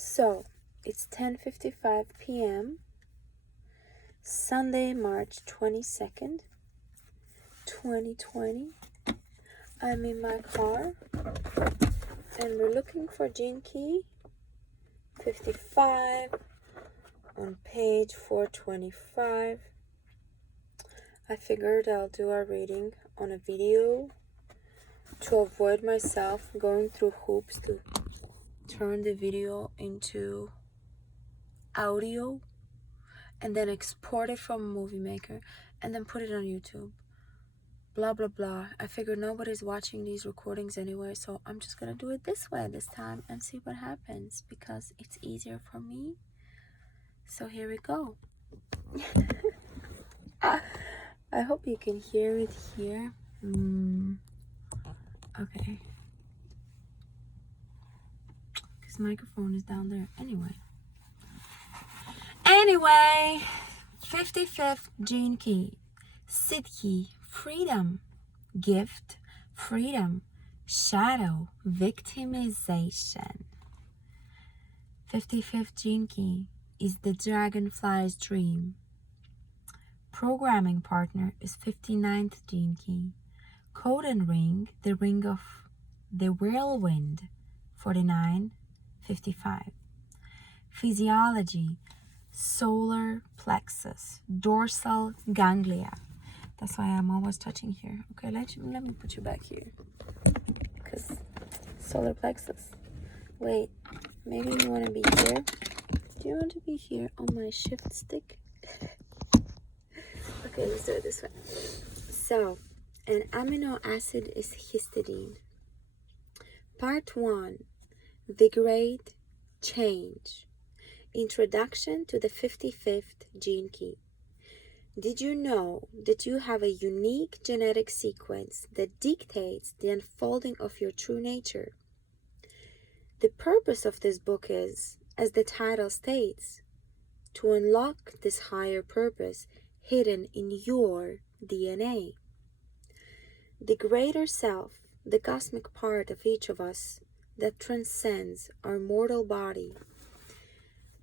So, it's 10:55 p.m. Sunday, March 22nd, 2020. I'm in my car and we're looking for Gene Key 55 on page 425. I figured I'll do a reading on a video to avoid myself going through hoops to turn the video into audio and then export it from a movie maker and then put it on YouTube. Blah blah blah. I figured nobody's watching these recordings anyway, so I'm just gonna do it this way this time and see what happens because it's easier for me. So here we go. I hope you can hear it here. Okay. This microphone is down there. Anyway, 55th Gene Key. Sid Key, freedom. Gift, freedom. Shadow, victimization. 55th Gene Key is the dragonfly's dream. Programming partner is 59th Gene Key. Code and ring, the ring of the whirlwind, 4955. Physiology, solar plexus, dorsal ganglia. That's why I'm always touching here. Okay, let me put you back here. Because solar plexus. Wait, maybe you want to be here? Do you want to be here on my shift stick? Okay, let's do it this way. So, an amino acid is histidine. Part 1. The Great Change. Introduction to the 55th Gene Key. Did you know that you have a unique genetic sequence that dictates the unfolding of your true nature? The purpose of this book is, as the title states, to unlock this higher purpose hidden in your DNA. The greater self, the cosmic part of each of us that transcends our mortal body,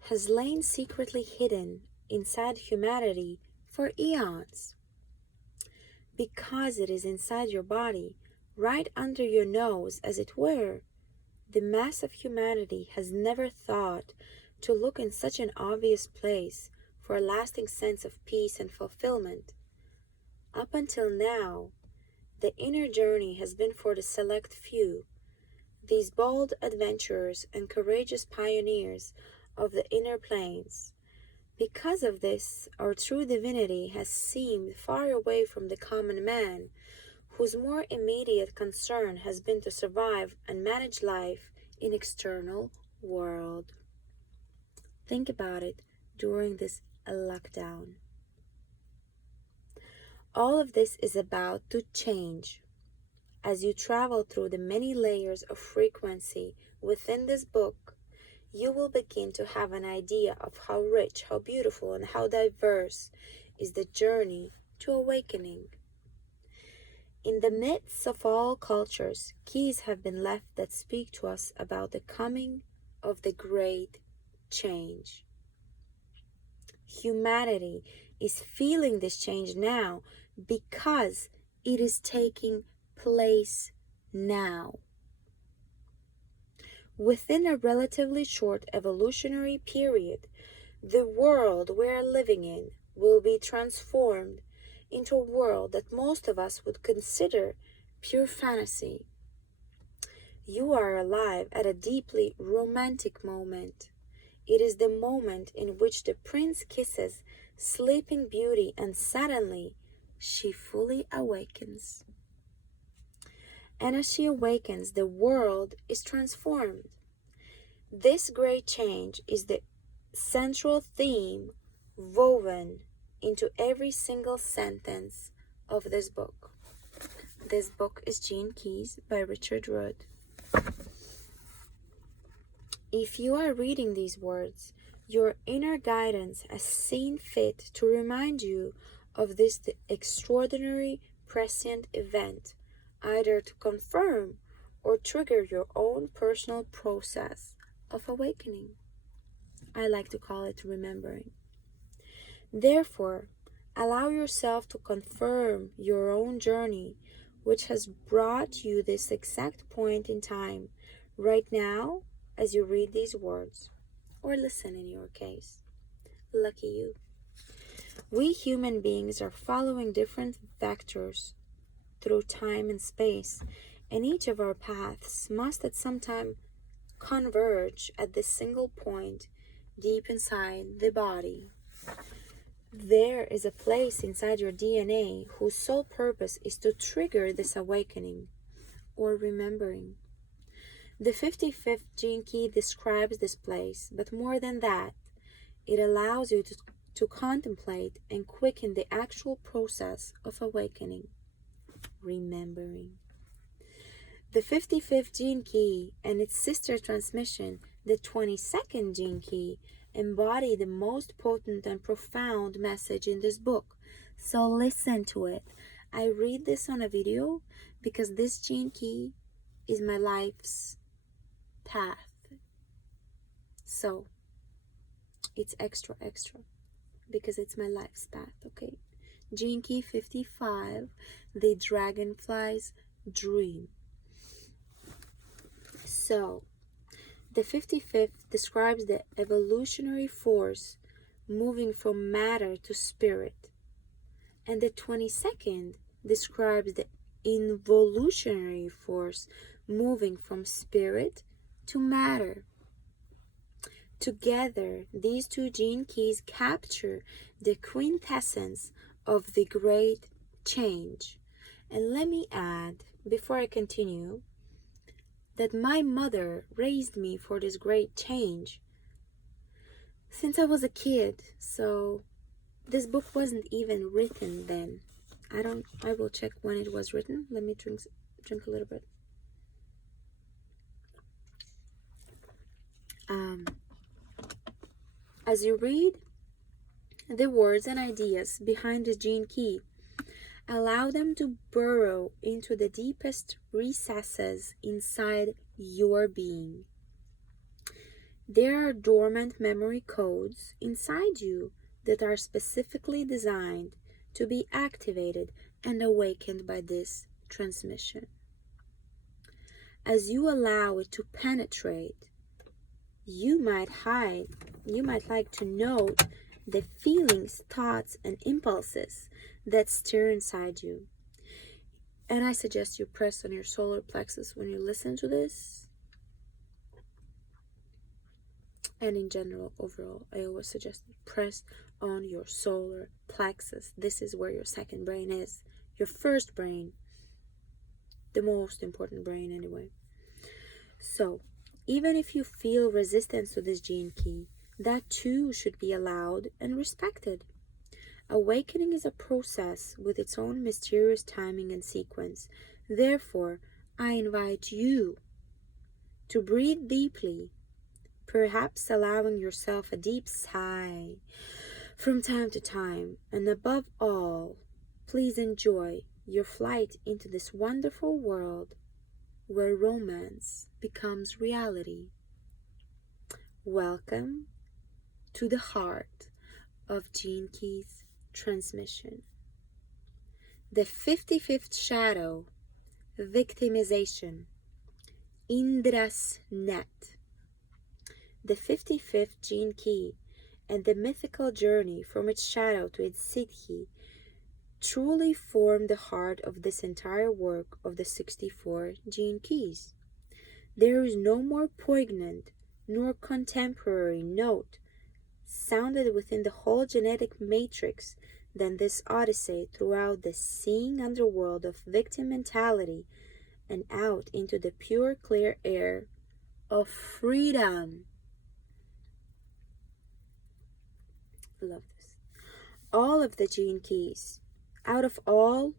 has lain secretly hidden inside humanity for eons. Because it is inside your body, right under your nose as it were, the mass of humanity has never thought to look in such an obvious place for a lasting sense of peace and fulfillment. Up until now, the inner journey has been for the select few, these bold adventurers and courageous pioneers of the inner planes. Because of this, our true divinity has seemed far away from the common man, whose more immediate concern has been to survive and manage life in external world. Think about it during this lockdown. All of this is about to change. As you travel through the many layers of frequency within this book, you will begin to have an idea of how rich, how beautiful, and how diverse is the journey to awakening. In the midst of all cultures, keys have been left that speak to us about the coming of the great change. Humanity is feeling this change now because it is taking place now. Within a relatively short evolutionary period, the world we are living in will be transformed into a world that most of us would consider pure fantasy. You are alive at a deeply romantic moment. It is the moment in which the prince kisses Sleeping Beauty and suddenly she fully awakens. And as she awakens, the world is transformed. This great change is the central theme woven into every single sentence of this book. This book is Gene Keys by Richard Rudd. If you are reading these words, your inner guidance has seen fit to remind you of this extraordinary prescient event, either to confirm or trigger your own personal process of awakening. I like to call it remembering. Therefore, allow yourself to confirm your own journey, which has brought you this exact point in time, right now, as you read these words, or listen in your case. Lucky you. We human beings are following different vectors through time and space, and each of our paths must at some time converge at this single point deep inside the body. There is a place inside your DNA whose sole purpose is to trigger this awakening or remembering. The 55th gene key describes this place, but more than that, it allows you to contemplate and quicken the actual process of awakening, remembering. The 55th gene key and its sister transmission, the 22nd gene key, embody the most potent and profound message in this book. So listen to it. I read this on a video because this gene key is my life's path. So it's extra because it's my life's path, okay? Gene key 55, the dragonfly's dream. So, the 55th describes the evolutionary force moving from matter to spirit, and the 22nd describes the involutionary force moving from spirit to matter. Together, these two gene keys capture the quintessence of the great change. And let me add, before I continue, that my mother raised me for this great change since I was a kid. So this book wasn't even written then. I will check when it was written. Let me drink a little bit. As you read the words and ideas behind the gene key, allow them to burrow into the deepest recesses inside your being. There are dormant memory codes inside you that are specifically designed to be activated and awakened by this transmission. As you allow it to penetrate, you might like to note the feelings, thoughts, and impulses that stir inside you. And I suggest you press on your solar plexus when you listen to this. And in general, overall, I always suggest press on your solar plexus. This is where your second brain is. Your first brain, the most important brain anyway. So, even if you feel resistance to this gene key, that too should be allowed and respected. Awakening is a process with its own mysterious timing and sequence. Therefore, I invite you to breathe deeply, perhaps allowing yourself a deep sigh from time to time, and above all, please enjoy your flight into this wonderful world where romance becomes reality. Welcome to the heart of Gene Key's transmission. The 55th shadow, victimization, Indra's net. The 55th gene key and the mythical journey from its shadow to its siddhi truly form the heart of this entire work of the 64 gene keys. There is no more poignant nor contemporary note sounded within the whole genetic matrix than this odyssey throughout the seeing underworld of victim mentality and out into the pure clear air of freedom. Love this. All of the gene keys, out of all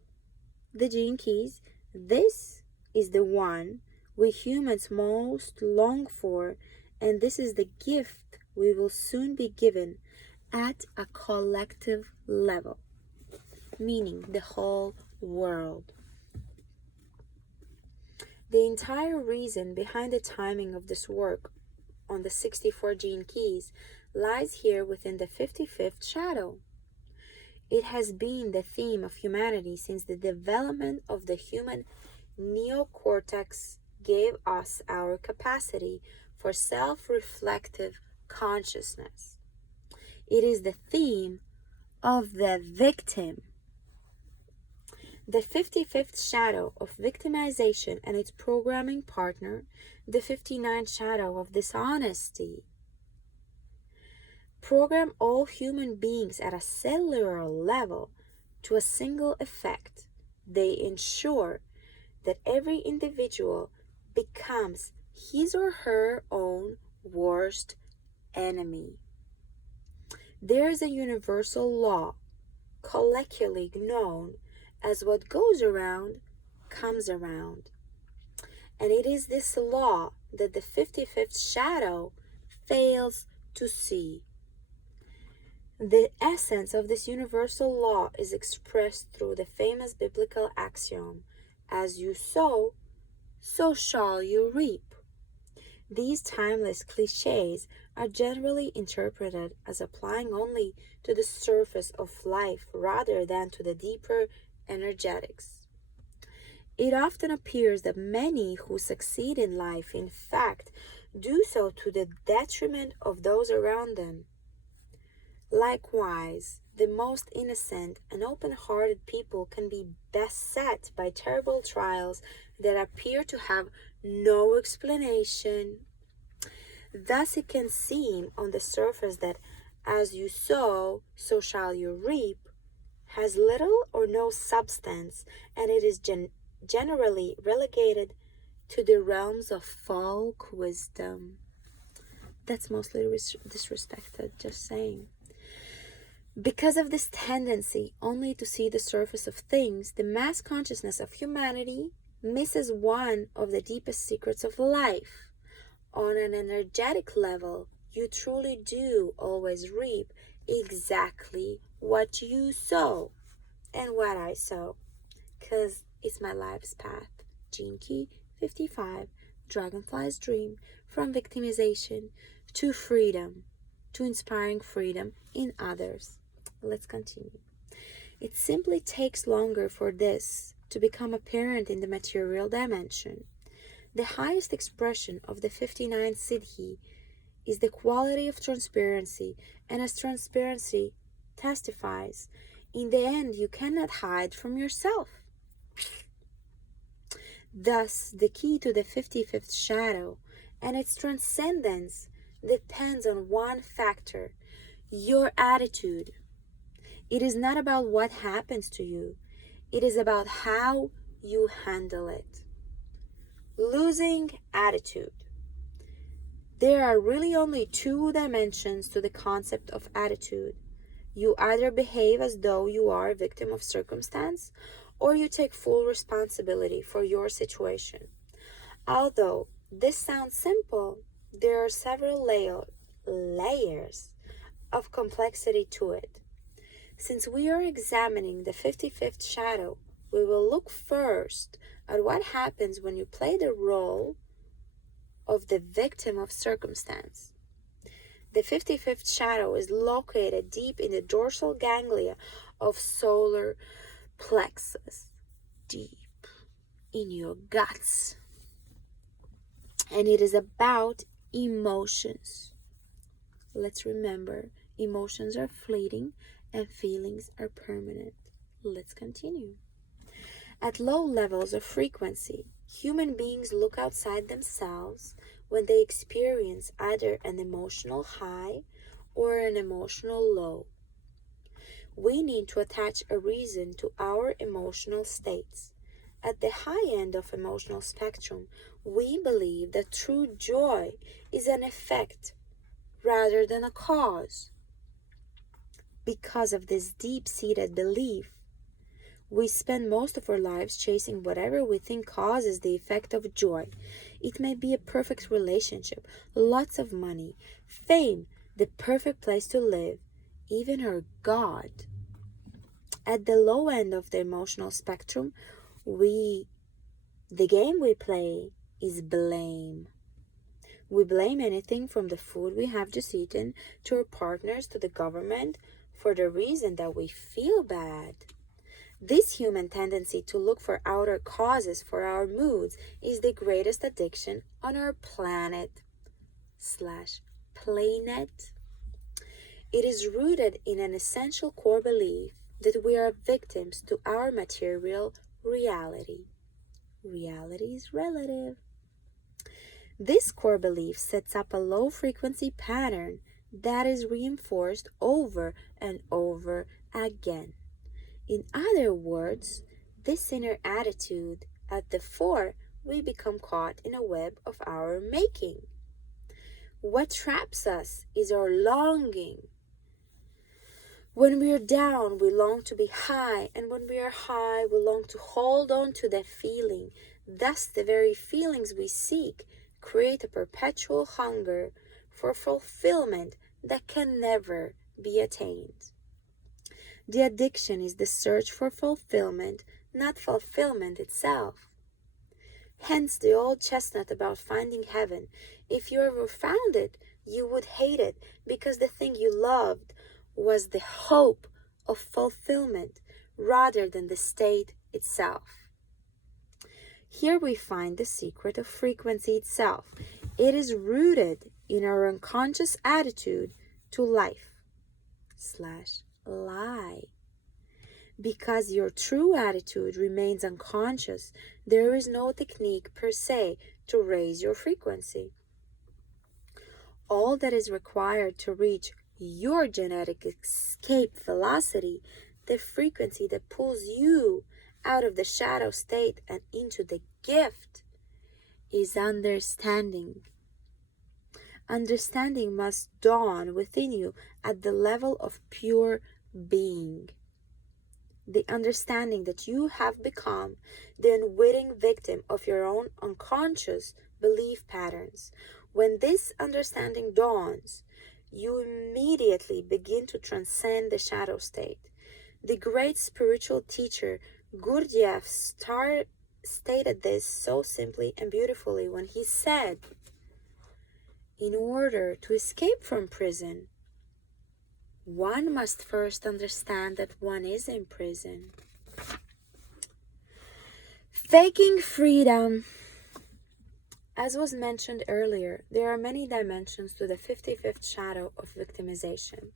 the gene keys, this is the one we humans most long for, and this is the gift we will soon be given at a collective level, meaning the whole world. The entire reason behind the timing of this work on the 64 gene keys lies here within the 55th shadow. It has been the theme of humanity since the development of the human neocortex gave us our capacity for self-reflective consciousness. It is the theme of the victim. The 55th shadow of victimization and its programming partner, the 59th shadow of dishonesty, program all human beings at a cellular level to a single effect. They ensure that every individual becomes his or her own worst enemy. There is a universal law, colloquially known as what goes around comes around. And it is this law that the 55th shadow fails to see. The essence of this universal law is expressed through the famous biblical axiom, as you sow, so shall you reap. These timeless cliches are generally interpreted as applying only to the surface of life rather than to the deeper energetics. It often appears that many who succeed in life, in fact, do so to the detriment of those around them. Likewise, the most innocent and open-hearted people can be beset by terrible trials that appear to have no explanation. Thus it can seem on the surface that as you sow, so shall you reap, has little or no substance, and it is generally relegated to the realms of folk wisdom. That's mostly disrespected, just saying. Because of this tendency only to see the surface of things, the mass consciousness of humanity misses one of the deepest secrets of life. On an energetic level, you truly do always reap exactly what you sow and what I sow, because it's my life's path. Gene Key 55, Dragonfly's Dream, from victimization to freedom, to inspiring freedom in others. Let's continue. It simply takes longer for this to become apparent in the material dimension. The highest expression of the 59 Siddhi is the quality of transparency, and as transparency testifies, in the end you cannot hide from yourself. Thus, the key to the 55th shadow and its transcendence depends on one factor: your attitude. It is not about what happens to you, it is about how you handle it. Losing attitude. There are really only two dimensions to the concept of attitude. You either behave as though you are a victim of circumstance, or you take full responsibility for your situation. Although this sounds simple, there are several layers of complexity to it. Since we are examining the 55th shadow, we will look first at what happens when you play the role of the victim of circumstance. The 55th shadow is located deep in the dorsal ganglia of solar plexus, deep in your guts. And it is about emotions. Let's remember, emotions are fleeting and feelings are permanent. Let's continue. At low levels of frequency, human beings look outside themselves when they experience either an emotional high or an emotional low. We need to attach a reason to our emotional states. At the high end of emotional spectrum, we believe that true joy is an effect rather than a cause. Because of this deep-seated belief, we spend most of our lives chasing whatever we think causes the effect of joy. It may be a perfect relationship, lots of money, fame, the perfect place to live, even our God. At the low end of the emotional spectrum, the game we play is blame. We blame anything from the food we have just eaten to our partners to the government for the reason that we feel bad. This human tendency to look for outer causes for our moods is the greatest addiction on our planet / planet. It is rooted in an essential core belief that we are victims to our material reality. Reality is relative. This core belief sets up a low frequency pattern that is reinforced over and over again. In other words, this inner attitude at the fore, we become caught in a web of our making. What traps us is our longing. When we are down, we long to be high, and when we are high, we long to hold on to that feeling. Thus, the very feelings we seek create a perpetual hunger for fulfillment that can never be attained. The addiction is the search for fulfillment, not fulfillment itself. Hence the old chestnut about finding heaven. If you ever found it, you would hate it because the thing you loved was the hope of fulfillment rather than the state itself. Here we find the secret of frequency itself. It is rooted in our unconscious attitude to life / lie. Because your true attitude remains unconscious, there is no technique per se to raise your frequency. All that is required to reach your genetic escape velocity, the frequency that pulls you out of the shadow state and into the gift, is understanding. Understanding must dawn within you at the level of pure being. The understanding that you have become the unwitting victim of your own unconscious belief patterns. When this understanding dawns, you immediately begin to transcend the shadow state. The great spiritual teacher Gurdjieff stated this so simply and beautifully when he said, "In order to escape from prison, one must first understand that one is in prison." Faking freedom. As was mentioned earlier, there are many dimensions to the 55th shadow of victimization.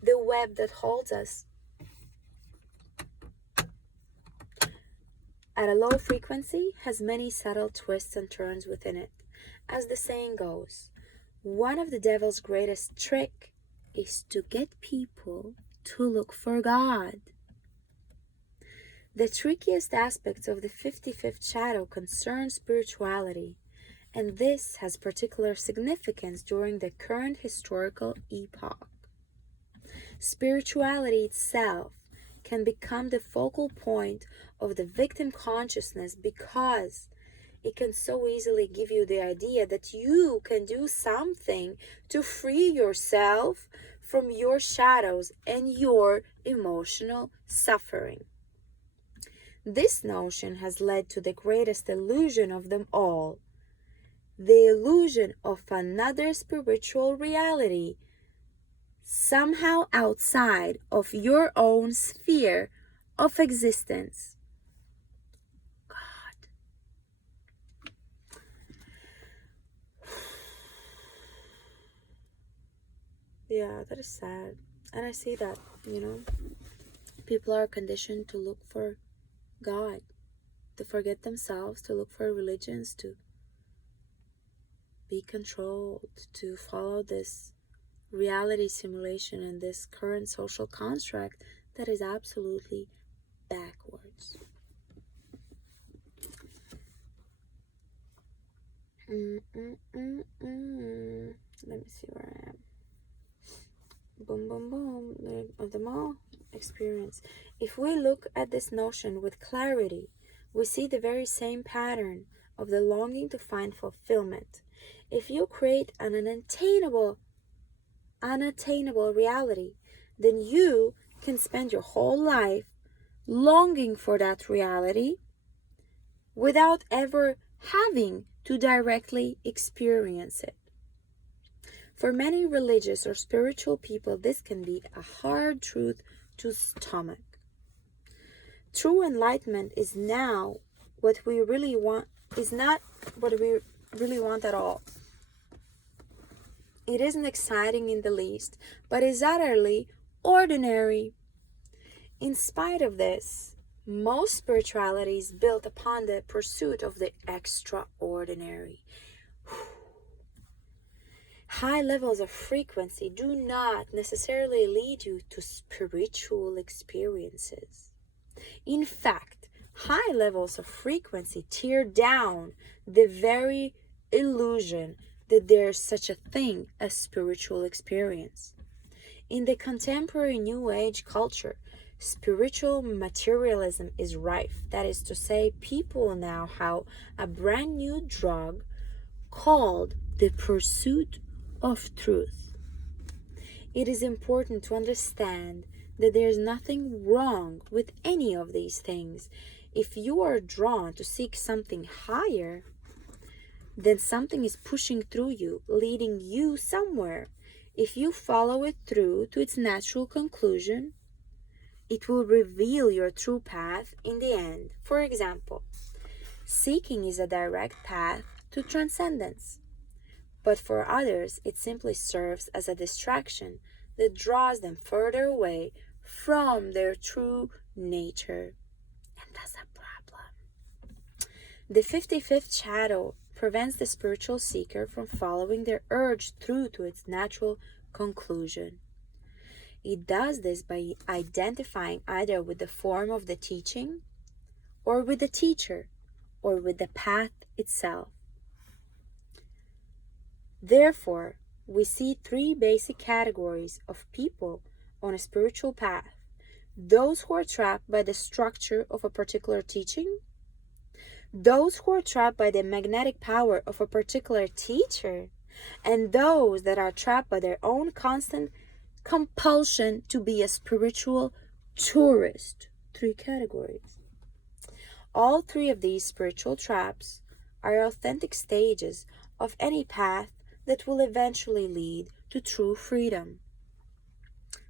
The web that holds us at a low frequency has many subtle twists and turns within it. As the saying goes, one of the devil's greatest tricks is to get people to look for God. The trickiest aspects of the 55th shadow concern spirituality, and this has particular significance during the current historical epoch. Spirituality itself can become the focal point of the victim consciousness because it can so easily give you the idea that you can do something to free yourself from your shadows and your emotional suffering. This notion has led to the greatest illusion of them all, the illusion of another spiritual reality, somehow outside of your own sphere of existence. Yeah, that is sad. And I see that, people are conditioned to look for God, to forget themselves, to look for religions, to be controlled, to follow this reality simulation and this current social construct that is absolutely backwards. Let me see where I am. Boom, boom, boom. Of them all experience. If we look at this notion with clarity, we see the very same pattern of the longing to find fulfillment. If you create an unattainable reality, then you can spend your whole life longing for that reality without ever having to directly experience it. For many religious or spiritual people, this can be a hard truth to stomach. True enlightenment is now what we really want, is not what we really want at all. It isn't exciting in the least, but is utterly ordinary. In spite of this, most spirituality is built upon the pursuit of the extraordinary. High levels of frequency do not necessarily lead you to spiritual experiences. In fact, high levels of frequency tear down the very illusion that there's such a thing as spiritual experience. In the contemporary New Age culture, spiritual materialism is rife. That is to say, people now have a brand new drug called the pursuit of truth. It is important to understand that there is nothing wrong with any of these things. If you are drawn to seek something higher, then something is pushing through you, leading you somewhere. If you follow it through to its natural conclusion, it will reveal your true path in the end. For example, seeking is a direct path to transcendence. But for others, it simply serves as a distraction that draws them further away from their true nature. And that's a problem. The 55th shadow prevents the spiritual seeker from following their urge through to its natural conclusion. It does this by identifying either with the form of the teaching, or with the teacher, or with the path itself. Therefore, we see three basic categories of people on a spiritual path: those who are trapped by the structure of a particular teaching, those who are trapped by the magnetic power of a particular teacher, and those that are trapped by their own constant compulsion to be a spiritual tourist. Three categories. All three of these spiritual traps are authentic stages of any path that will eventually lead to true freedom.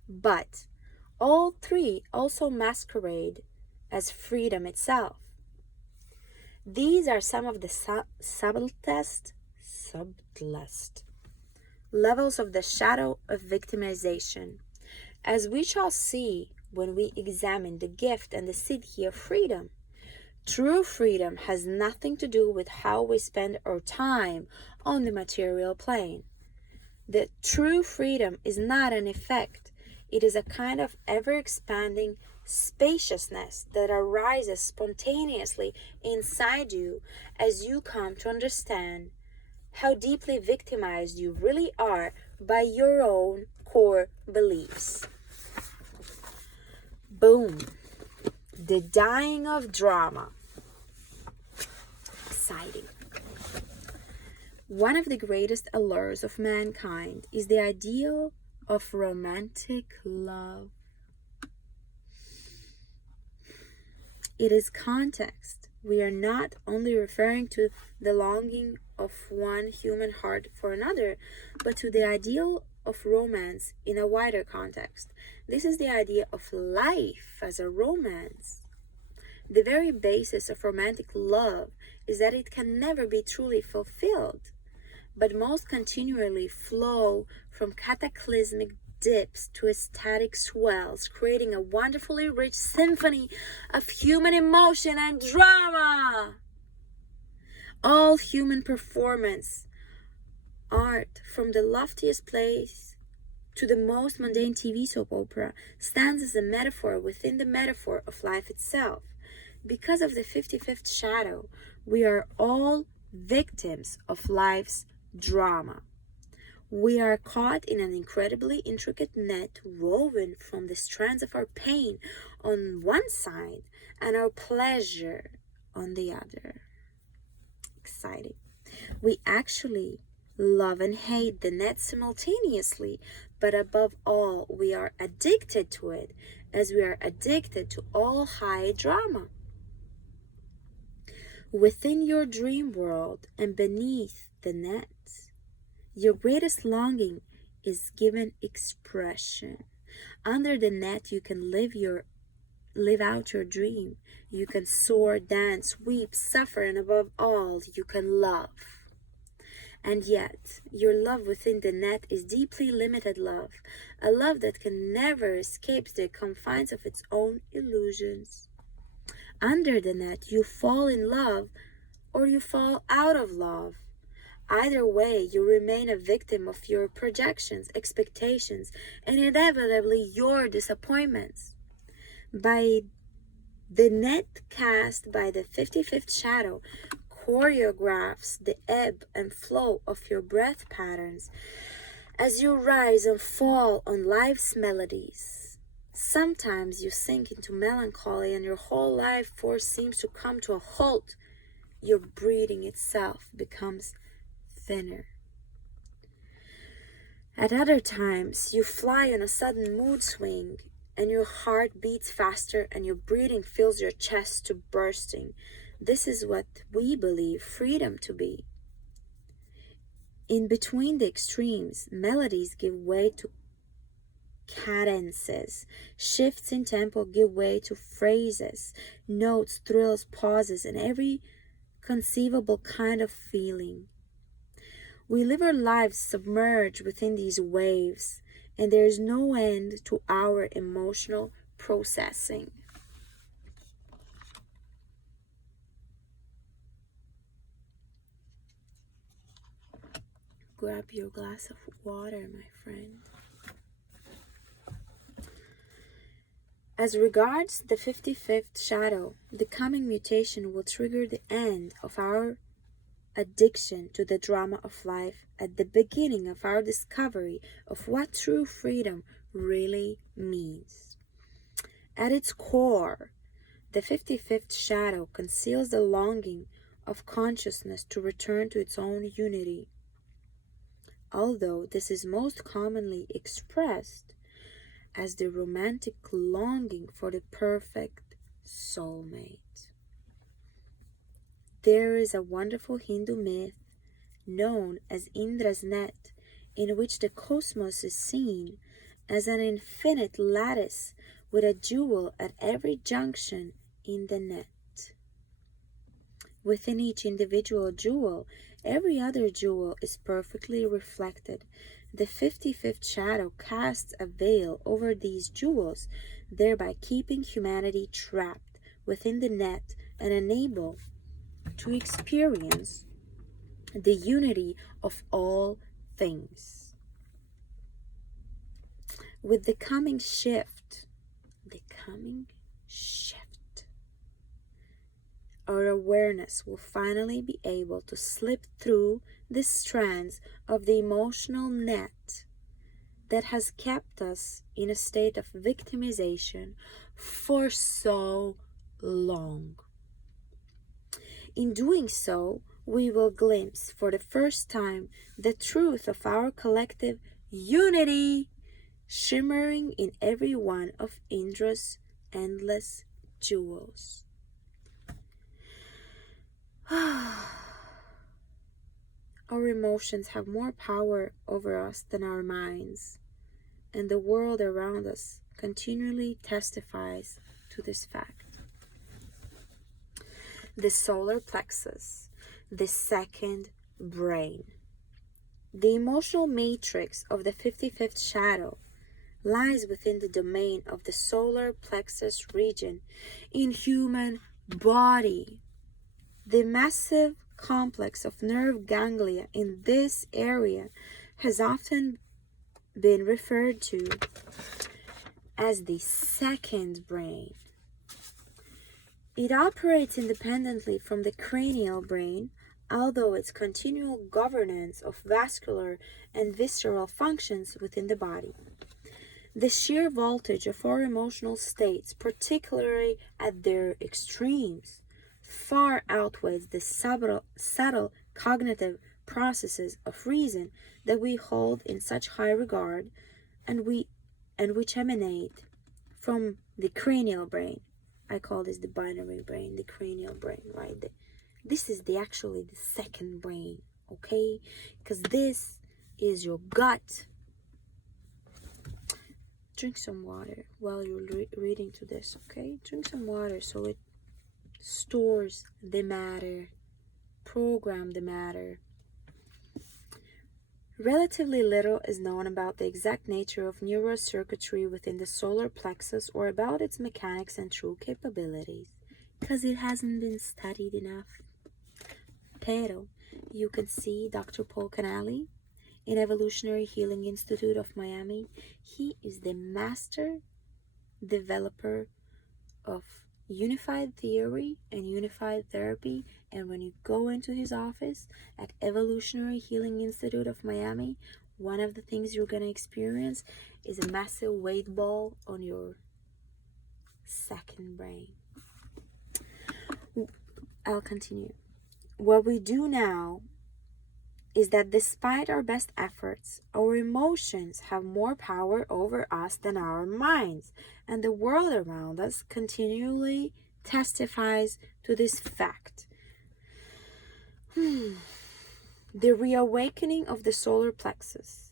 But all three also masquerade as freedom itself. These are some of the subtlest levels of the shadow of victimization, as we shall see when we examine the gift and the siddhi of freedom. True freedom has nothing to do with how we spend our time on the material plane. The true freedom is not an effect. It is a kind of ever-expanding spaciousness that arises spontaneously inside you as you come to understand how deeply victimized you really are by your own core beliefs. Boom. The dying of drama. Exciting. One of the greatest allures of mankind is the ideal of romantic love. It is context. We are not only referring to the longing of one human heart for another, but to the ideal of romance in a wider context. This is the idea of life as a romance. The very basis of romantic love is that it can never be truly fulfilled, but most continually flow from cataclysmic dips to ecstatic swells, creating a wonderfully rich symphony of human emotion and drama. All human performance, art, from the loftiest place to the most mundane TV soap opera, stands as a metaphor within the metaphor of life itself. Because of the 55th shadow, we are all victims of life's drama. We are caught in an incredibly intricate net woven from the strands of our pain on one side and our pleasure on the other. Exciting. We actually love and hate the net simultaneously, but above all, we are addicted to it, as we are addicted to all high drama. Within your dream world and beneath the net, your greatest longing is given expression. Under the net, you can live out your dream. You can soar, dance, weep, suffer, and above all, you can love. And yet, your love within the net is deeply limited love, a love that can never escape the confines of its own illusions. Under the net, you fall in love or you fall out of love. Either way, you remain a victim of your projections, expectations, and inevitably your disappointments. By the net cast by the 55th shadow choreographs the ebb and flow of your breath patterns as you rise and fall on life's melodies. Sometimes you sink into melancholy and your whole life force seems to come to a halt. Your breathing itself becomes thinner. At other times, you fly on a sudden mood swing and your heart beats faster and your breathing fills your chest to bursting. This is what we believe freedom to be. In between the extremes, melodies give way to cadences, shifts in tempo give way to phrases, notes, thrills, pauses, and every conceivable kind of feeling. We live our lives submerged within these waves, and there is no end to our emotional processing. Grab your glass of water, my friend. As regards the 55th shadow, the coming mutation will trigger the end of our addiction to the drama of life at the beginning of our discovery of what true freedom really means. At its core, the 55th shadow conceals the longing of consciousness to return to its own unity. Although this is most commonly expressed as the romantic longing for the perfect soulmate. There is a wonderful Hindu myth known as Indra's net, in which the cosmos is seen as an infinite lattice with a jewel at every junction in the net. Within each individual jewel, every other jewel is perfectly reflected. The 55th shadow casts a veil over these jewels, thereby keeping humanity trapped within the net and unable to experience the unity of all things. With the coming shift, our awareness will finally be able to slip through the strands of the emotional net that has kept us in a state of victimization for so long. In doing so, we will glimpse for the first time the truth of our collective unity, shimmering in every one of Indra's endless jewels. Our emotions have more power over us than our minds, and the world around us continually testifies to this fact. The solar plexus, the second brain. The emotional matrix of the 55th shadow lies within the domain of the solar plexus region in human body. The massive complex of nerve ganglia in this area has often been referred to as the second brain. It operates independently from the cranial brain, although its continual governance of vascular and visceral functions within the body. The sheer voltage of our emotional states, particularly at their extremes, far outweighs the subtle cognitive processes of reason that we hold in such high regard and which emanate from the cranial brain. I call this the binary brain, the cranial brain, right? This is actually the second brain, okay? Because this is your gut. Drink some water while you're reading to this, okay? Drink some water so it stores the matter, program the matter. Relatively little is known about the exact nature of neurocircuitry within the solar plexus or about its mechanics and true capabilities, because it hasn't been studied enough. Pero you can see Dr. Paul Canali in Evolutionary Healing Institute of Miami. He is the master developer of unified theory and unified therapy, and when you go into his office at Evolutionary Healing Institute of Miami, one of the things you're going to experience is a massive weight ball on your second brain. I'll continue. What we do now is that despite our best efforts, our emotions have more power over us than our minds, and the world around us continually testifies to this fact. The reawakening of the solar plexus,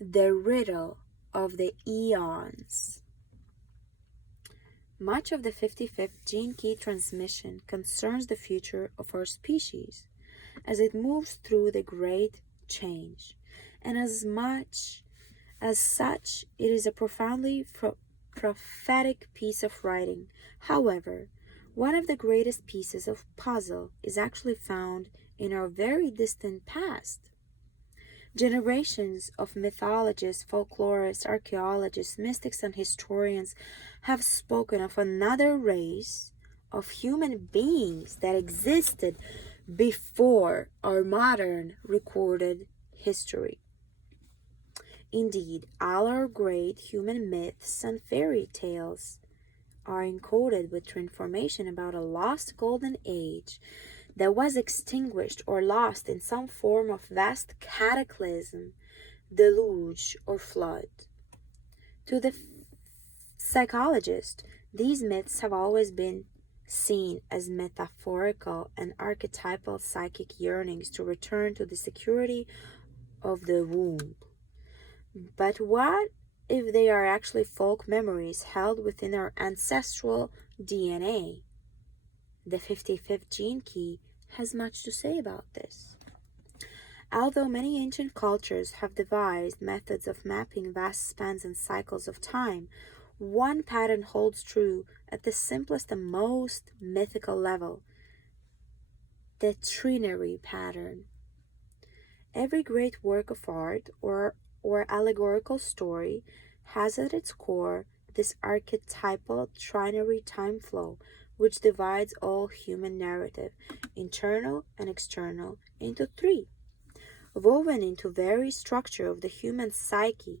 the riddle of the eons. Much of the 55th gene key transmission concerns the future of our species as it moves through the great change, and as such, it is a profoundly prophetic piece of writing. However, one of the greatest pieces of puzzle is actually found in our very distant past. Generations of mythologists, folklorists, archaeologists, mystics, and historians have spoken of another race of human beings that existed before our modern recorded history. Indeed, all our great human myths and fairy tales are encoded with information about a lost golden age that was extinguished or lost in some form of vast cataclysm, deluge, or flood. To the psychologist, these myths have always been seen as metaphorical and archetypal psychic yearnings to return to the security of the womb. But what if they are actually folk memories held within our ancestral DNA? The 55th gene key has much to say about this. Although many ancient cultures have devised methods of mapping vast spans and cycles of time, one pattern holds true at the simplest and most mythical level: the trinary pattern. Every great work of art or allegorical story has at its core this archetypal trinary time flow, which divides all human narrative, internal and external, into three. Woven into very structure of the human psyche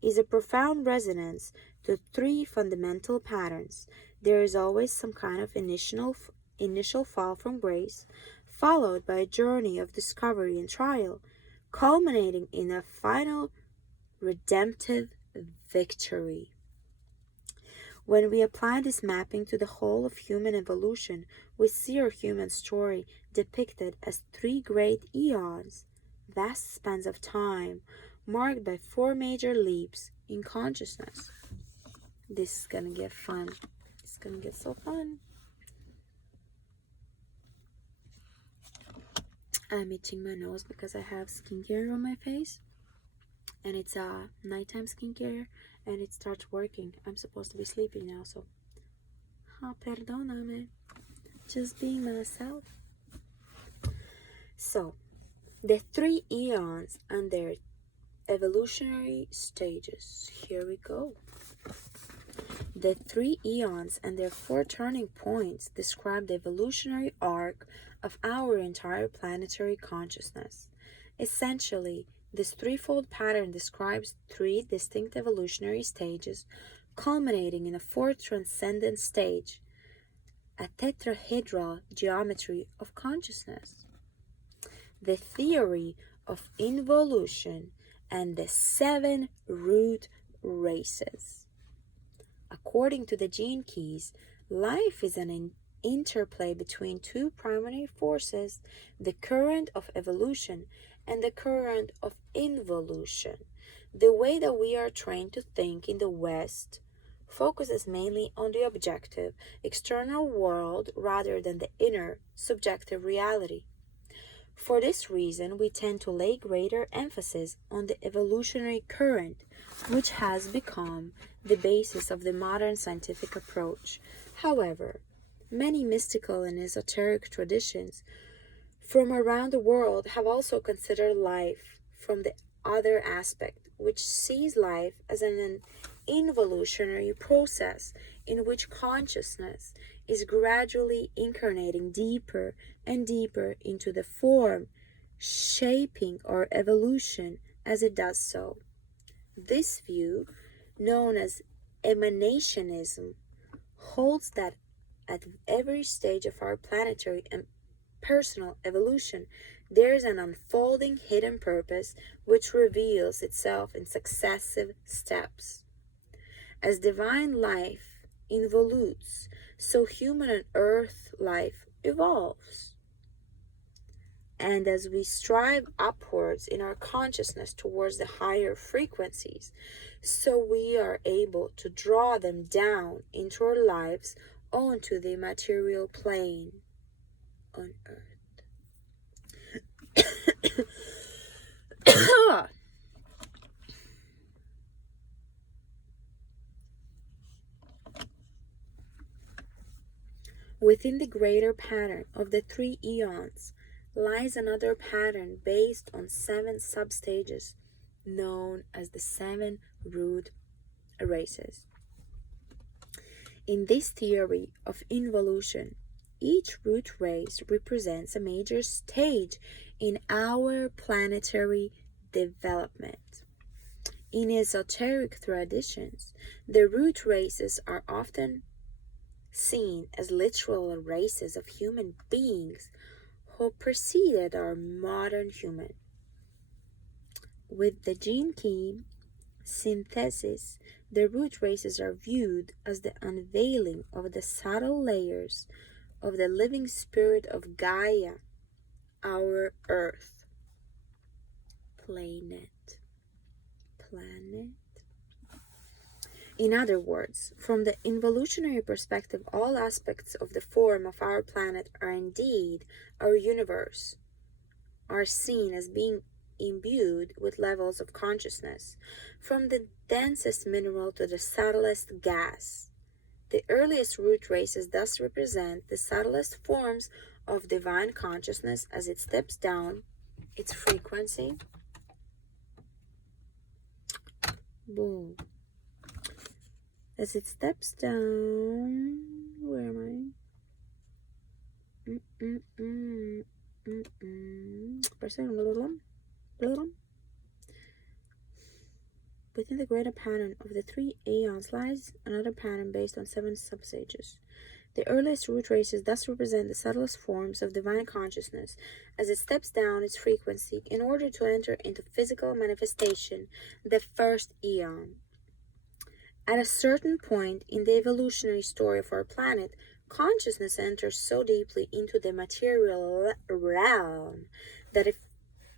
is a profound resonance to three fundamental patterns. There is always some kind of initial fall from grace, followed by a journey of discovery and trial, culminating in a final redemptive victory. When we apply this mapping to the whole of human evolution, we see our human story depicted as three great eons, vast spans of time, marked by four major leaps in consciousness. This is gonna get fun. It's gonna get so fun. I'm itching my nose because I have skincare on my face, and it's nighttime skincare, and it starts working. I'm supposed to be sleeping now, so perdóname, just being myself. So, the three eons and their evolutionary stages. Here we go. The three eons and their four turning points describe the evolutionary arc of our entire planetary consciousness. Essentially, this threefold pattern describes three distinct evolutionary stages, culminating in a fourth transcendent stage, a tetrahedral geometry of consciousness. The theory of involution and the 7 root races. According to the gene keys, life is an interplay between two primary forces, the current of evolution and the current of involution. The way that we are trained to think in the West focuses mainly on the objective, external world rather than the inner, subjective reality. For this reason, we tend to lay greater emphasis on the evolutionary current, which has become the basis of the modern scientific approach. However, many mystical and esoteric traditions from around the world have also considered life from the other aspect, which sees life as an involutionary process in which consciousness is gradually incarnating deeper and deeper into the form, shaping our evolution as it does so. This view, known as emanationism, holds that at every stage of our planetary and personal evolution, there is an unfolding hidden purpose which reveals itself in successive steps. As divine life involutes, so human and earth life evolves. And as we strive upwards in our consciousness towards the higher frequencies, so we are able to draw them down into our lives onto the material plane on earth. Within the greater pattern of the three eons lies another pattern based on 7 substages known as the 7 root races. In this theory of involution, each root race represents a major stage in our planetary development. In esoteric traditions, the root races are often seen as literal races of human beings who preceded our modern human. With the gene key synthesis, the root races are viewed as the unveiling of the subtle layers of the living spirit of Gaia, our Earth. Planet. In other words, from the involutionary perspective, all aspects of the form of our planet are indeed our universe, are seen as being imbued with levels of consciousness, from the densest mineral to the subtlest gas. The earliest root races thus represent the subtlest forms of divine consciousness as it steps down its frequency. Boom. As it steps down, where am I? Within the greater pattern of the 3 aeons lies another pattern based on 7 substages. The earliest root races thus represent the subtlest forms of divine consciousness as it steps down its frequency in order to enter into physical manifestation, the first eon. At a certain point in the evolutionary story of our planet, consciousness enters so deeply into the material realm that it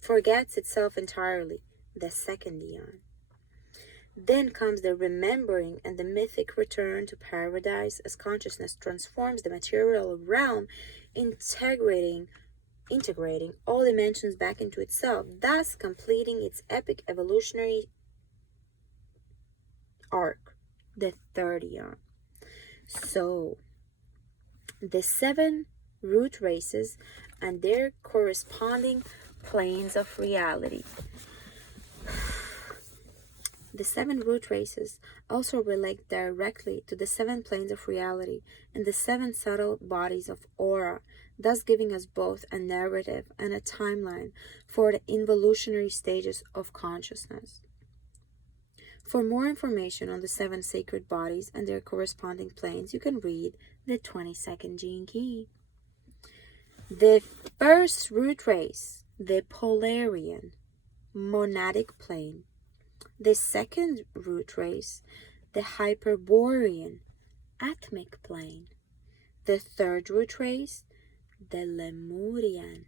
forgets itself entirely, the second eon. Then comes the remembering and the mythic return to paradise as consciousness transforms the material realm, integrating all dimensions back into itself, thus completing its epic evolutionary arc, the third eon. So, the 7 root races and their corresponding planes of reality. The 7 root races also relate directly to the 7 planes of reality and the 7 subtle bodies of aura, thus giving us both a narrative and a timeline for the involutionary stages of consciousness. For more information on the 7 sacred bodies and their corresponding planes, you can read the 22nd Gene Key. The first root race, the Polarian, monadic plane. The second root race, the Hyperborean, atmic plane. The third root race, the Lemurian,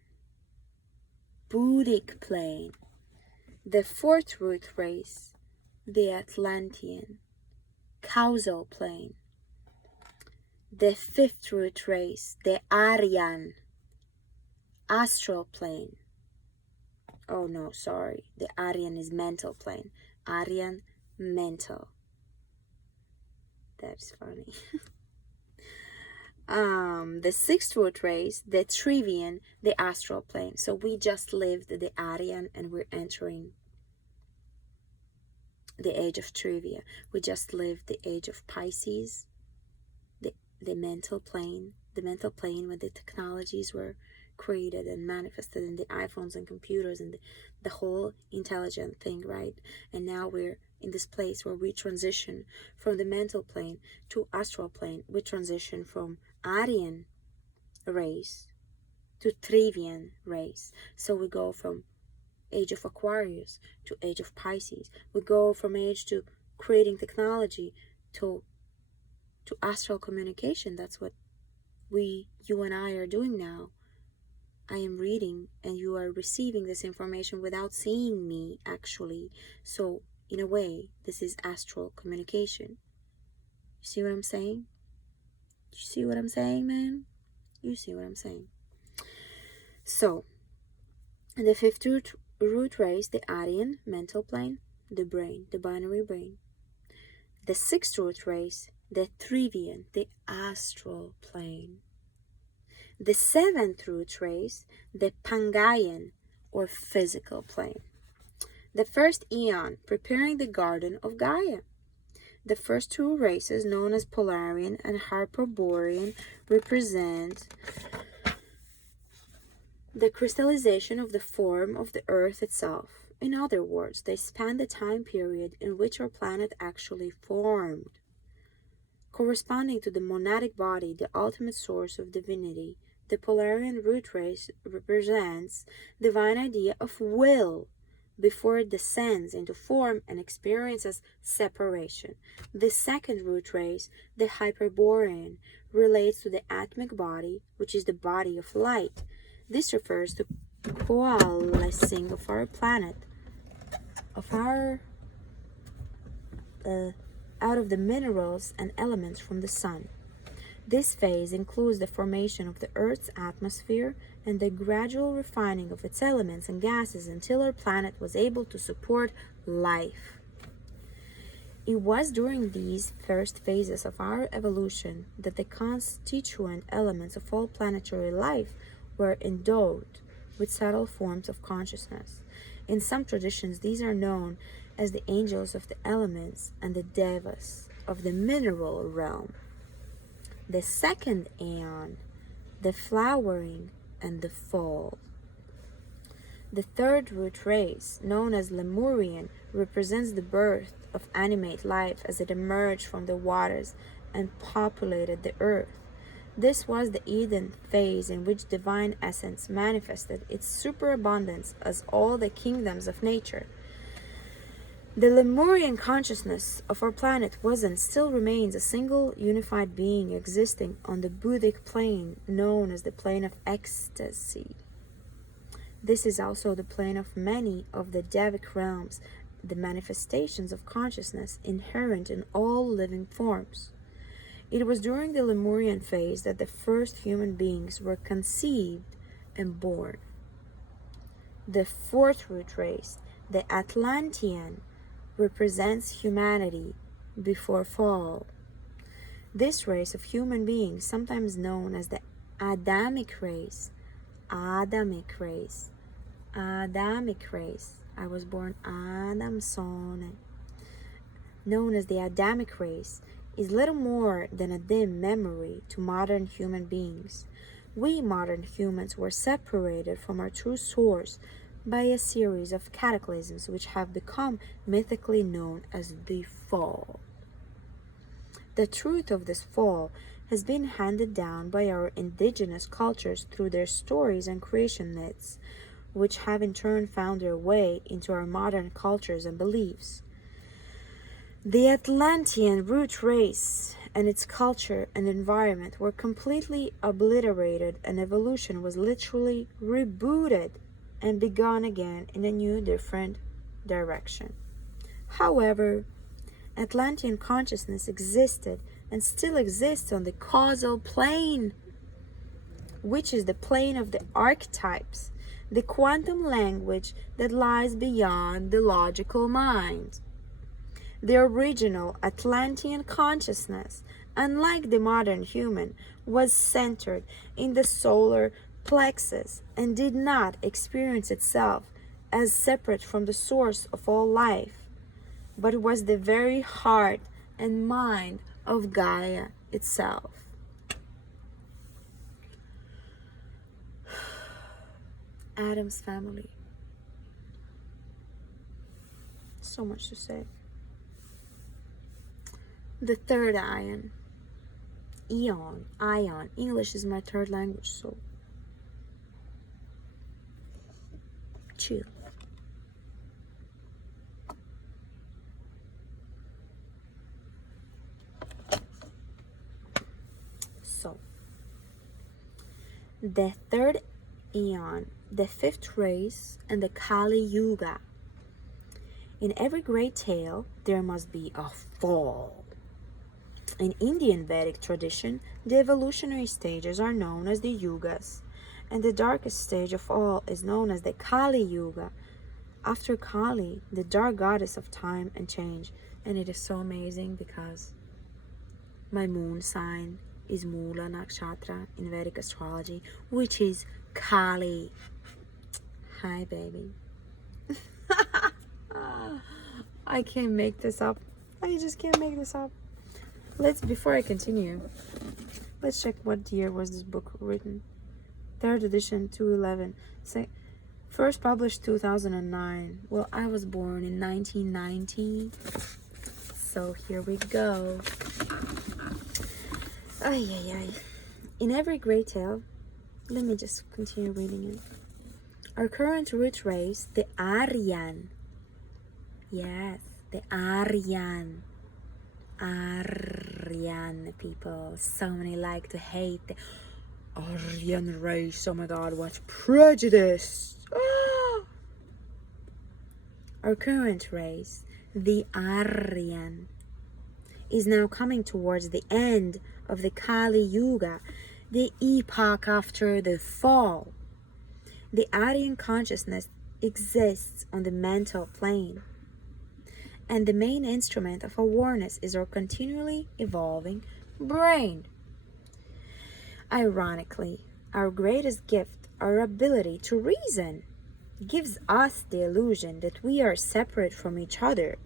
Boudic plain. The fourth root race, the Atlantean, causal plain. The fifth root race, the Aryan, astral plane. Oh no, sorry. The Aryan is mental plane. Aryan, mental. That's funny. The sixth root race, the Trivian, the astral plane. So we just lived the Aryan and we're entering the age of Trivia. We just lived the age of Pisces, the mental plane when the technologies were created and manifested in the iPhones and computers and the whole intelligent thing, right? And now we're in this place where we transition from the mental plane to astral plane. We transition from Aryan race to Trivian race. So we go from age of Aquarius to age of Pisces. We go from age to creating technology to astral communication. That's what you and I are doing now. I am reading and you are receiving this information without seeing me actually. So in a way, this is astral communication. You see what I'm saying? You see what I'm saying, man? You see what I'm saying? So, the fifth root race, the Aryan, mental plane, the brain, the binary brain. The sixth root race, the Trivian, the astral plane. The seventh root race, the Pangaean, or physical plane. The first eon, preparing the garden of Gaia. The first two races, known as Polarian and Hyperborean, represent the crystallization of the form of the Earth itself. In other words, they span the time period in which our planet actually formed. Corresponding to the monadic body, the ultimate source of divinity, the Polarian root race represents the divine idea of will before it descends into form and experiences separation. The second root race, the Hyperborean, relates to the atmic body, which is the body of light. This refers to coalescing of our planet, out of the minerals and elements from the sun. This phase includes the formation of the Earth's atmosphere and the gradual refining of its elements and gases until our planet was able to support life. It was during these first phases of our evolution that the constituent elements of all planetary life were endowed with subtle forms of consciousness. In some traditions, these are known as the angels of the elements and the devas of the mineral realm. The second aeon, the flowering and the fall. The third root race, known as Lemurian, represents the birth of animate life as it emerged from the waters and populated the earth. This was the Eden phase in which divine essence manifested its superabundance as all the kingdoms of nature. The Lemurian consciousness of our planet was and still remains a single unified being existing on the Boudic plane known as the plane of ecstasy. This is also the plane of many of the Devic realms, the manifestations of consciousness inherent in all living forms. It was during the Lemurian phase that the first human beings were conceived and born. The fourth root race, the Atlantean, represents humanity before fall. This race of human beings, sometimes known as the Adamic race, I was born Adamson. Known as the Adamic race, is little more than a dim memory to modern human beings. We modern humans were separated from our true source by a series of cataclysms which have become mythically known as the fall. The truth of this fall has been handed down by our indigenous cultures through their stories and creation myths, which have in turn found their way into our modern cultures and beliefs. The Atlantean root race and its culture and environment were completely obliterated, and evolution was literally rebooted and begun again in a new, different direction. However, Atlantean consciousness existed and still exists on the causal plane, which is the plane of the archetypes, the quantum language that lies beyond the logical mind. The original Atlantean consciousness, unlike the modern human, was centered in the solar plexus and did not experience itself as separate from the source of all life, but was the very heart and mind of Gaia itself. Adam's family. So much to say. The third ion. Ion. English is my third language, so chill. So, the third eon, the fifth race, and the Kali Yuga. In every great tale, there must be a fall. In Indian Vedic tradition, the evolutionary stages are known as the Yugas, and the darkest stage of all is known as the Kali Yuga. After Kali, the dark goddess of time and change, and it is so amazing because my moon sign is Mula Nakshatra in Vedic astrology, which is Kali. Hi, baby. I can't make this up. I just can't make this up. Before I continue, let's check what year was this book written. Third edition, 211. First published 2009. Well, I was born in 1990. So here we go. Ay. In every great tale, let me just continue reading it. Our current root race, the Aryan. Yes, the Aryan. Aryan people. So many like to hate the Aryan race. Oh my god, what prejudice. Our current race, the Aryan, is now coming towards the end of the Kali Yuga, the epoch after the fall. The Aryan consciousness exists on the mental plane, and the main instrument of awareness is our continually evolving brain. Ironically, our greatest gift, our ability to reason, gives us the illusion that we are separate from each other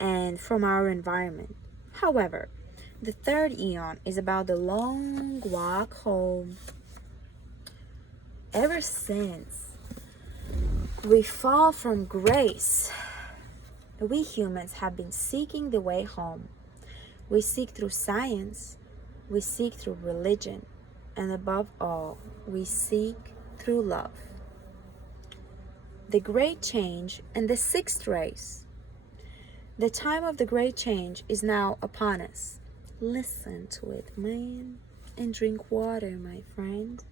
and from our environment. However, the third eon is about the long walk home. Ever since we fall from grace, we humans have been seeking the way home. We seek through science, we seek through religion, and above all, we seek through love. The great change and the sixth race. The time of the great change is now upon us. Listen to it, man, and drink water, my friend.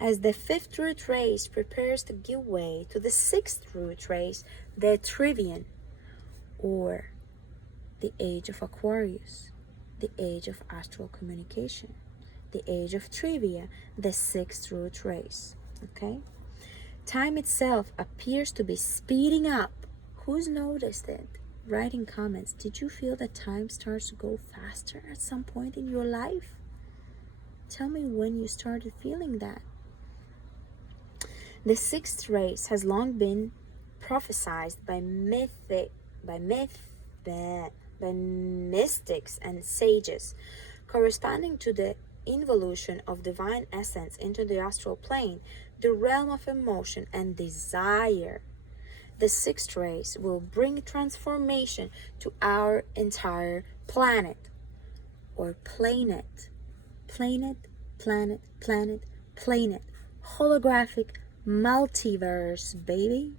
As the fifth root race prepares to give way to the sixth root race, the Trivian, or the age of Aquarius, the age of astral communication, the age of trivia, the sixth root race. Okay? Time itself appears to be speeding up. Who's noticed it? Write in comments. Did you feel that time starts to go faster at some point in your life? Tell me when you started feeling that. The sixth race has long been prophesied by mystics and sages, corresponding to the involution of divine essence into the astral plane, the realm of emotion and desire. The sixth race will bring transformation to our entire planet, or planet, holographic multiverse, baby.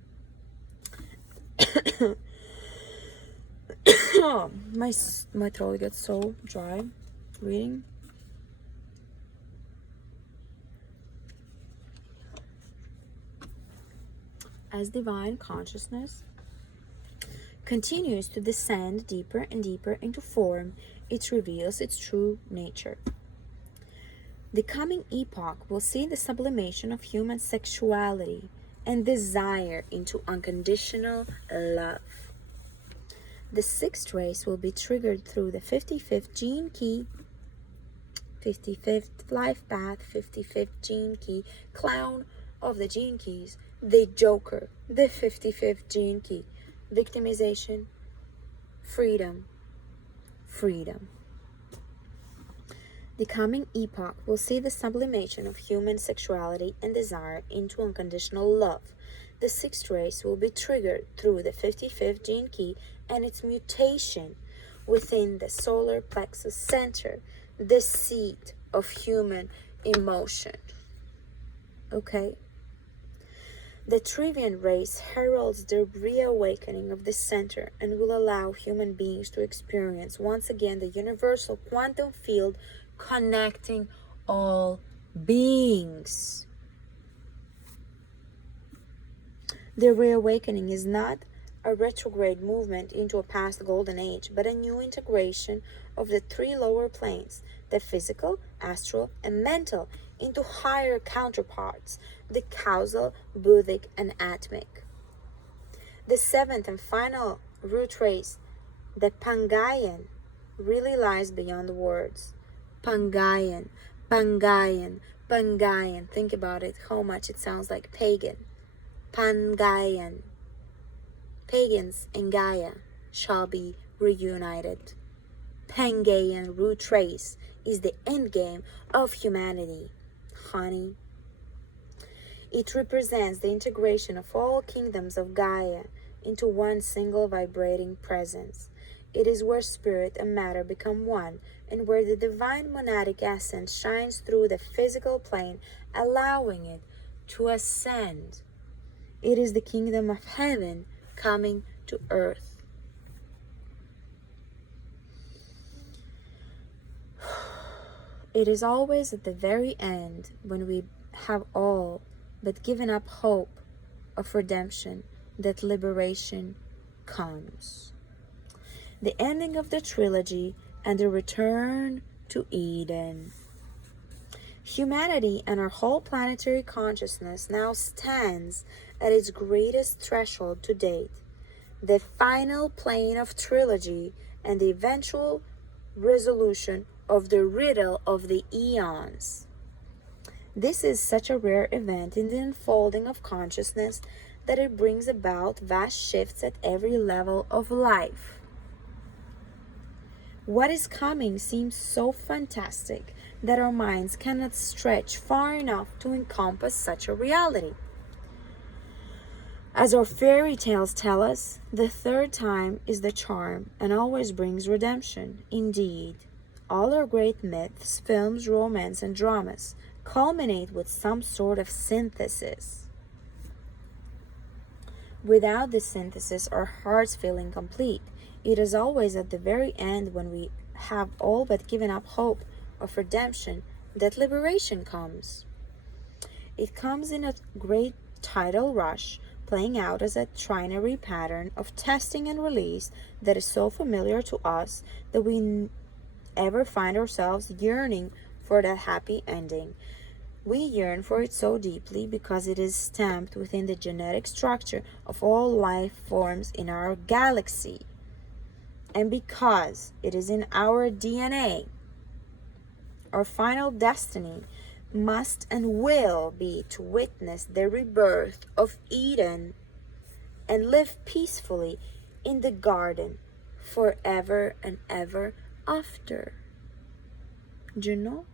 My throat gets so dry reading. As divine consciousness continues to descend deeper and deeper into form, it reveals its true nature. The coming epoch will see the sublimation of human sexuality and desire into unconditional love. The sixth race will be triggered through the 55th gene key, 55th life path, 55th gene key, clown of the gene keys, the Joker, the 55th gene key, victimization, freedom, freedom. The coming epoch will see the sublimation of human sexuality and desire into unconditional love. The sixth race will be triggered through the 55th gene key and its mutation within the solar plexus center, the seat of human emotion. Okay? The Trivian race heralds the reawakening of this center and will allow human beings to experience once again the universal quantum field connecting all beings. The reawakening is not a retrograde movement into a past golden age, but a new integration of the three lower planes, the physical, astral, and mental, into higher counterparts, the causal, Buddhic, and atmic. The seventh and final root race, the Pangayan, really lies beyond the words. Pangayan, Pangayan, Pangayan. Think about it, how much it sounds like pagan. Pangayan. Pagans and Gaia shall be reunited. Pangayan root race is the endgame of humanity, honey. It represents the integration of all kingdoms of Gaia into one single vibrating presence. It is where spirit and matter become one, and where the divine monadic essence shines through the physical plane, allowing it to ascend. It is the kingdom of heaven coming to earth. It is always at the very end, when we have all but given up hope of redemption, that liberation comes. The ending of the trilogy and the return to Eden. Humanity and our whole planetary consciousness now stands at its greatest threshold to date, the final plane of trilogy and the eventual resolution of the riddle of the eons. This is such a rare event in the unfolding of consciousness that it brings about vast shifts at every level of life. What is coming seems so fantastic that our minds cannot stretch far enough to encompass such a reality. As our fairy tales tell us, the third time is the charm and always brings redemption. Indeed, all our great myths, films, romance, and dramas culminate with some sort of synthesis. Without this synthesis, our hearts feel incomplete. It is always at the very end, when we have all but given up hope of redemption, that liberation comes. It comes in a great tidal rush, playing out as a trinary pattern of testing and release that is so familiar to us that we ever find ourselves yearning for that happy ending. We yearn for it so deeply because it is stamped within the genetic structure of all life forms in our galaxy. And because it is in our DNA, our final destiny must and will be to witness the rebirth of Eden and live peacefully in the garden forever and ever after. Do you know?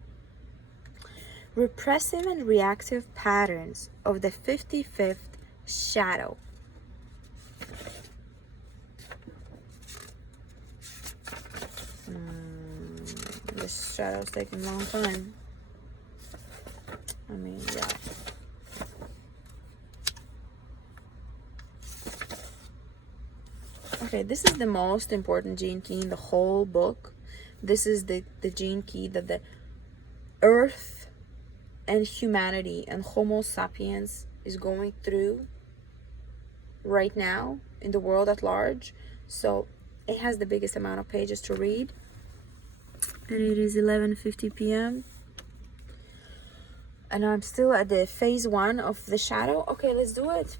Repressive and reactive patterns of the 55th shadow. This shadow's taking a long time. I mean, yeah. Okay, this is the most important gene key in the whole book. This is the gene key that the Earth and humanity and Homo sapiens is going through right now in the world at large. So it has the biggest amount of pages to read. And it is 11:50 p.m. And I'm still at the phase 1 of the shadow. Okay, let's do it.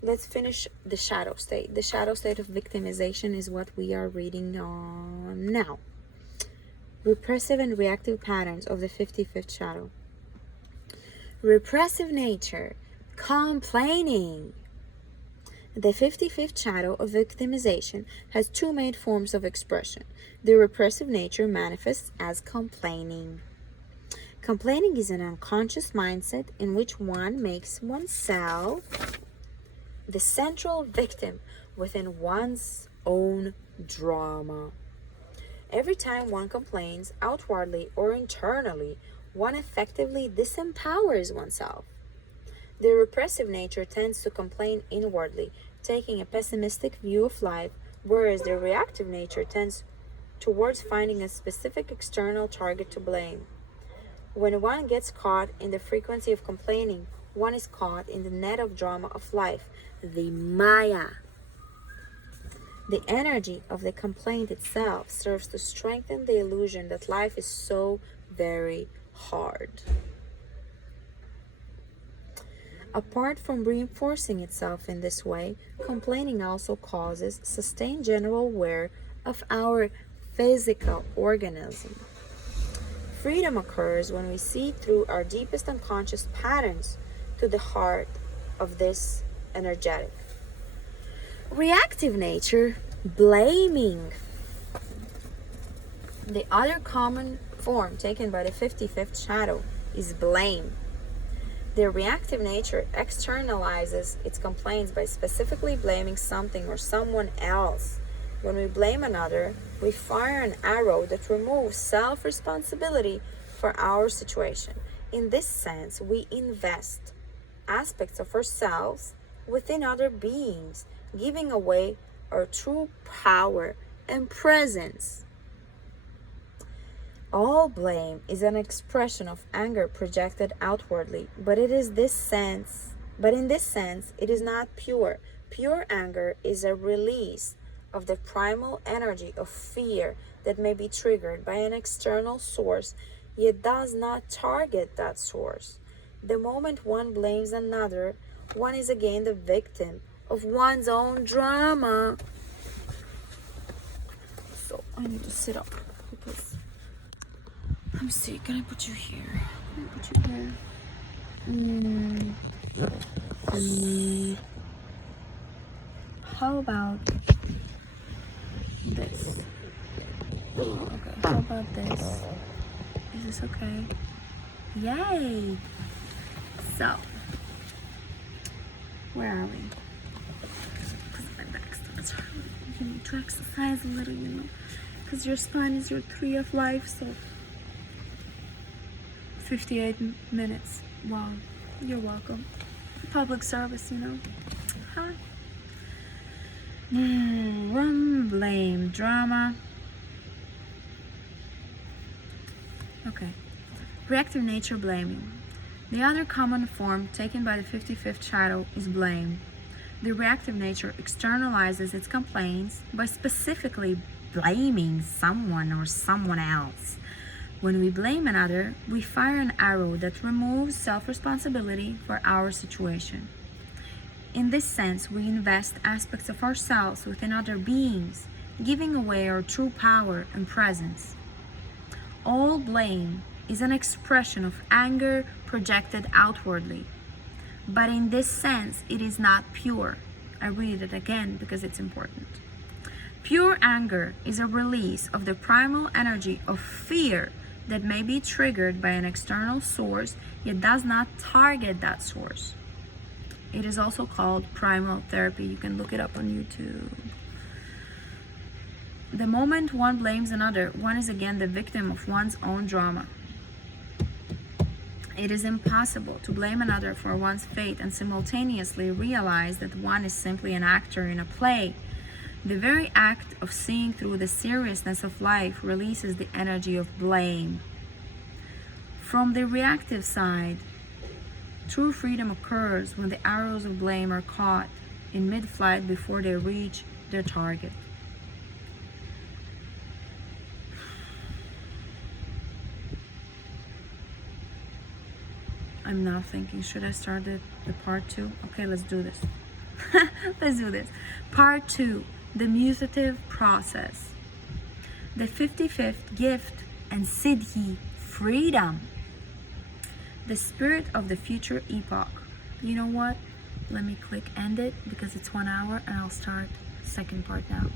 Let's finish the shadow state. The shadow state of victimization is what we are reading on now. Repressive and reactive patterns of the 55th shadow. Repressive nature, complaining. The 55th shadow of victimization has two main forms of expression. The repressive nature manifests as complaining. Complaining is an unconscious mindset in which one makes oneself the central victim within one's own drama. Every time one complains, outwardly or internally, one effectively disempowers oneself. The repressive nature tends to complain inwardly, taking a pessimistic view of life, whereas the reactive nature tends towards finding a specific external target to blame. When one gets caught in the frequency of complaining, one is caught in the net of drama of life, the Maya. The energy of the complaint itself serves to strengthen the illusion that life is so very hard. Apart from reinforcing itself in this way, complaining also causes sustained general wear of our physical organism. Freedom occurs when we see through our deepest unconscious patterns to the heart of this energetic. Reactive nature, blaming. The other common form taken by the 55th shadow is blame. The reactive nature externalizes its complaints by specifically blaming something or someone else. When we blame another, we fire an arrow that removes self-responsibility for our situation. In this sense, we invest aspects of ourselves within other beings, giving away our true power and presence. All blame is an expression of anger projected outwardly, but in this sense, it is not pure. Pure anger is a release of the primal energy of fear that may be triggered by an external source, yet does not target that source. The moment one blames another, one is again the victim of one's own drama. So I need to sit up because I'm sick. Can I put you here? How about this? Okay, how about this? Is this okay? Yay! So, where are we? Because my back starts hurting. You need to exercise a little, because your spine is your tree of life. So, 58 minutes. Wow, you're welcome. Public service, Hi. Blame, drama. Okay. Reactive nature, blaming. The other common form taken by the 55th shadow is blame. The reactive nature externalizes its complaints by specifically blaming someone or someone else. When we blame another, we fire an arrow that removes self-responsibility for our situation. In this sense, we invest aspects of ourselves within other beings, giving away our true power and presence. All blame is an expression of anger projected outwardly, but in this sense, it is not pure. I read it again because it's important. Pure anger is a release of the primal energy of fear that may be triggered by an external source, yet does not target that source. It is also called primal therapy. You can look it up on YouTube. The moment one blames another, one is again the victim of one's own drama. It is impossible to blame another for one's fate and simultaneously realize that one is simply an actor in a play. The very act of seeing through the seriousness of life releases the energy of blame. From the reactive side, true freedom occurs when the arrows of blame are caught in mid-flight before they reach their target. I'm now thinking, should I start the part 2? Okay, let's do this. Let's do this. Part 2, the mutative process. The 55th gift and Siddhi, freedom. The spirit of the future epoch. You know what? Let me click end it because it's 1 hour and I'll start second part now.